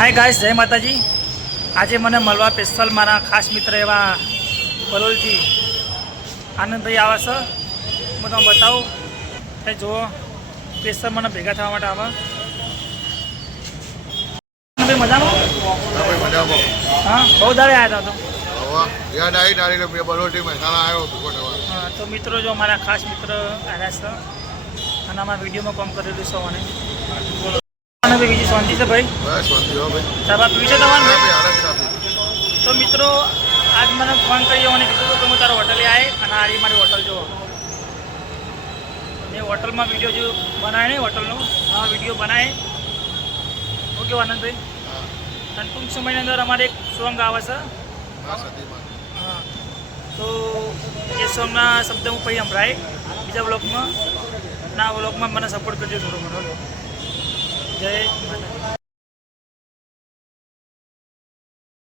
Hi guys, जय माताजी। आज मैंने मलवा स्पेशल मारा खास मित्र एवं बलोल थी आनंद भाई आवा सर मैं तुम बताऊँ कि जो स्पेशल मैंने भेगा थवा माटे आवा भाई मजा में। हाँ बहुत दाड़े आया था तो याद आई डाली बलोल थी महेसाणा आयो हाँ तो मित्रों जो हमारा खास मित्र आया सर અને આમાં વિડીયોમાં કામ કરેલું છે મને અને બીજી શાંતિ છે ભાઈ બસ શાંતિ હો ભાઈ સાહેબ આપ પીછે તમારે ભાઈ આનંદ સાહેબ તો મિત્રો આજ મને ફોન કર્યો અને કીધું કે હું તારો હોટલે આવે અને આ મારી હોટલ જો મેં હોટલમાં વિડીયો જો બનાવે ને હોટલનો આ વિડીયો બનાવે ઓકે આનંદભાઈ અને ટૂંક સમયની અંદર અમારે એક સોંગ આવે છે હા તો એ સોંગના શબ્દ હું પછી સંભળાય બીજા બ્લોગમાં ના વ્લોગમાં મને સપોર્ટ કરજો થોડો ઘણો જય